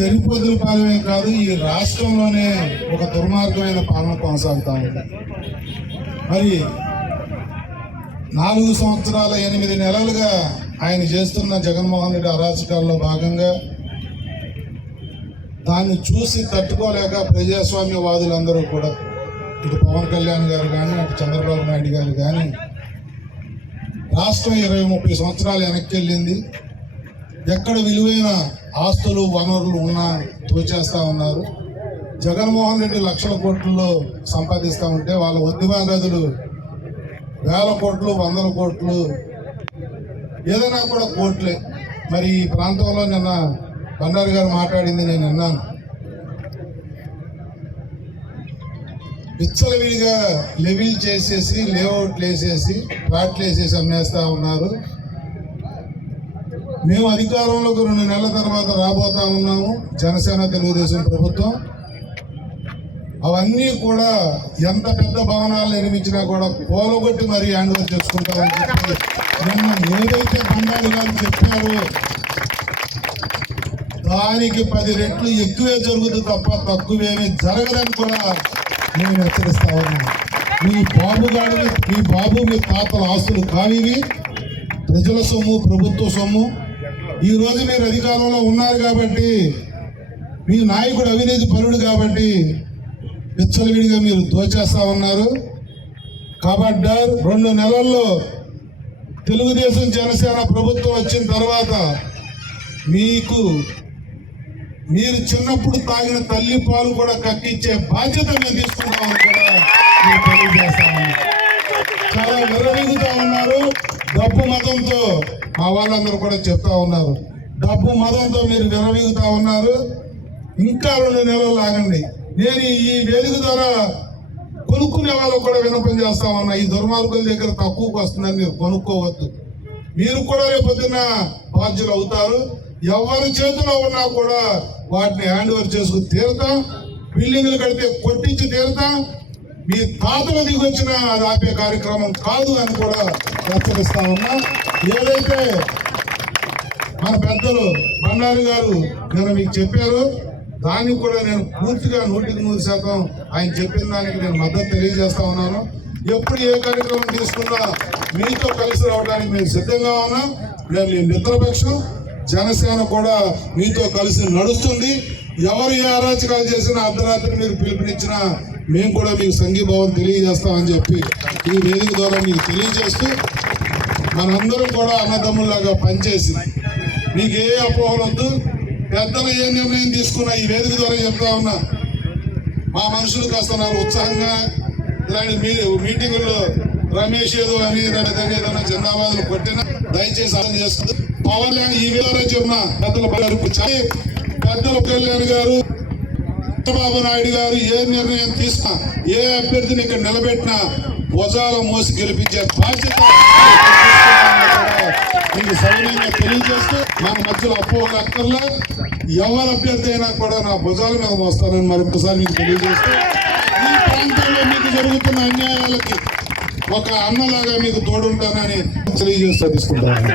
జరిగిపోతున్న పాలనే కాదు ఈ రాష్ట్రంలోనే ఒక దుర్మార్గమైన పాలన కొనసాగుతా ఉంది. మరి నాలుగు సంవత్సరాల ఎనిమిది నెలలుగా ఆయన చేస్తున్న జగన్మోహన్ రెడ్డి అరాచకాల్లో భాగంగా దాన్ని చూసి తట్టుకోలేక ప్రజాస్వామ్యవాదులందరూ కూడా ఇటు పవన్ కళ్యాణ్ గారు కానీ అటు చంద్రబాబు నాయుడు గారు కానీ రాష్ట్రం ఇరవై ముప్పై సంవత్సరాలు వెనక్కి వెళ్ళింది. ఎక్కడ విలువైన ఆస్తులు వనరులు ఉన్నా తోచేస్తూ ఉన్నారు. జగన్మోహన్ రెడ్డి లక్షల కోట్లలో సంపాదిస్తూ ఉంటే వాళ్ళ ఉద్యమగదులు వేల కోట్లు వందల కోట్లు ఏదైనా కూడా కోట్లే. మరి ఈ ప్రాంతంలో నిన్న బండారు గారు మాట్లాడింది నేను అన్నాను. విచ్చలవిడిగా లెవీలు చేసేసి లేఅవుట్లు వేసేసి ప్లాట్లు వేసేసి అమ్మేస్తా ఉన్నారు. మేము అధికారంలోకి రెండు నెలల తర్వాత రాబోతా ఉన్నాము జనసేన తెలుగుదేశం ప్రభుత్వం. అవన్నీ కూడా ఎంత పెద్ద భవనాలు నిర్మించినా కూడా పోలగొట్టి మరీ హ్యాండ్ ఓవర్ చేసుకుంటామని చెప్పి నిన్న ఏదైతే బండారు గారు చెప్పారో దానికి పది రెట్లు ఎక్కువే జరుగుతుంది తప్ప తక్కువేమీ జరగదని కూడా నేను హెచ్చరిస్తా ఉన్నాను. మీ బాబు గారి మీ బాబు మీ తాతల ఆస్తులు కానివి ప్రజల సొమ్ము ప్రభుత్వ సొమ్ము ఈ రోజు మీరు అధికారంలో ఉన్నారు కాబట్టి మీ నాయకుడు అవినీతి పరుడు కాబట్టి విచ్చలవిడిగా మీరు దోచేస్తా ఉన్నారు. కాబట్టి రెండు నెలల్లో తెలుగుదేశం జనసేన ప్రభుత్వం వచ్చిన తర్వాత మీకు మీరు చిన్నప్పుడు తాగిన తల్లి పాలు కూడా కక్కించే బాధ్యత మేము తీసుకుంటామని కూడా మేము తెలియజేస్తామని డబ్బు మతంతో మా వాళ్ళందరూ కూడా చెప్తా ఉన్నారు. డబ్బు మతంతో మీరు విర్రవీగుతా ఉన్నారు. ఇంకా రెండు నెలలు ఆగండి. నేను ఈ వేదిక ద్వారా కొనుక్కునే వాళ్ళకు కూడా వినపం చేస్తా ఉన్నా. ఈ దుర్మార్గుల దగ్గర తక్కువకు వస్తుందని మీరు కొనుక్కోవద్దు. మీరు కూడా రేపొద్దున బాధ్యులు అవుతారు. ఎవరి చేతిలో ఉన్నా కూడా వాటిని హ్యాండ్ ఓవర్ చేసుకుని తీరుతాం. బిల్డింగ్లు కడితే కొట్టించి తీరుతాం. మీ తాతల దిగి వచ్చిన ఆపే కార్యక్రమం కాదు అని కూడా హెచ్చరిస్తా ఉన్నా. ఏదైతే మన పెద్దలు బండారు గారు నేను మీకు చెప్పారు దాన్ని కూడా నేను పూర్తిగా నూటికి నూరు శాతం ఆయన చెప్పిన దానికి నేను మద్దతు తెలియజేస్తా ఉన్నాను. ఎప్పుడు ఏ కార్యక్రమం తీసుకున్నా మీతో కలిసి రావడానికి మేము సిద్ధంగా ఉన్నాం. మేము మీ మిత్రపక్షం. జనసేన కూడా మీతో కలిసి నడుస్తుంది ఎవరు ఏ అరాచకాలు చేసినా అర్ధరాత్రి మీరు పిలుపునిచ్చినా మేము కూడా మీకు సంఘీభావం తెలియజేస్తామని చెప్పి ఈ వేదిక ద్వారా మీకు తెలియజేస్తూ మనందరం కూడా అన్నదమ్ముల్లాగా పనిచేసి మీకు ఏ అపోహలు వద్దు పెద్దలు ఏ నిర్ణయం తీసుకున్నా ఈ వేదిక ద్వారా చెప్తా ఉన్నా మా మనుషులు కాస్త నాకు ఉత్సాహంగా ఇలాంటి మీ మీటింగుల్లో రమేష్ ఏదో అని ఏదైనా జిందాబాద్లు కొట్టినా దయచేసి అర్థం చేసుకుంది పవన్ ఈ విధానం చెప్పిన పెద్దల పెద్దల కళ్యాణ్ గారు చంద్రబాబు నాయుడు గారు ఏ నిర్ణయం తీసుకున్నా ఏ అభ్యర్థిని ఇక్కడ నిలబెట్టినా భుజాల మోసి గెలిపించే బాధ్యత మీకు సవినయంగా తెలియజేస్తూ మన మధ్యలో అపోహలు అక్కర్లా. ఎవరు అభ్యర్థి అయినా కూడా నా భుజాల మీద మోస్తానని మరొకసారి మీకు తెలియజేస్తూ ఈ ప్రాంతంలో మీకు జరుగుతున్న అన్యాయాలకి ఒక అన్నలాగా మీకు తోడుంటానని తెలియజేస్తూ తీసుకుంటాను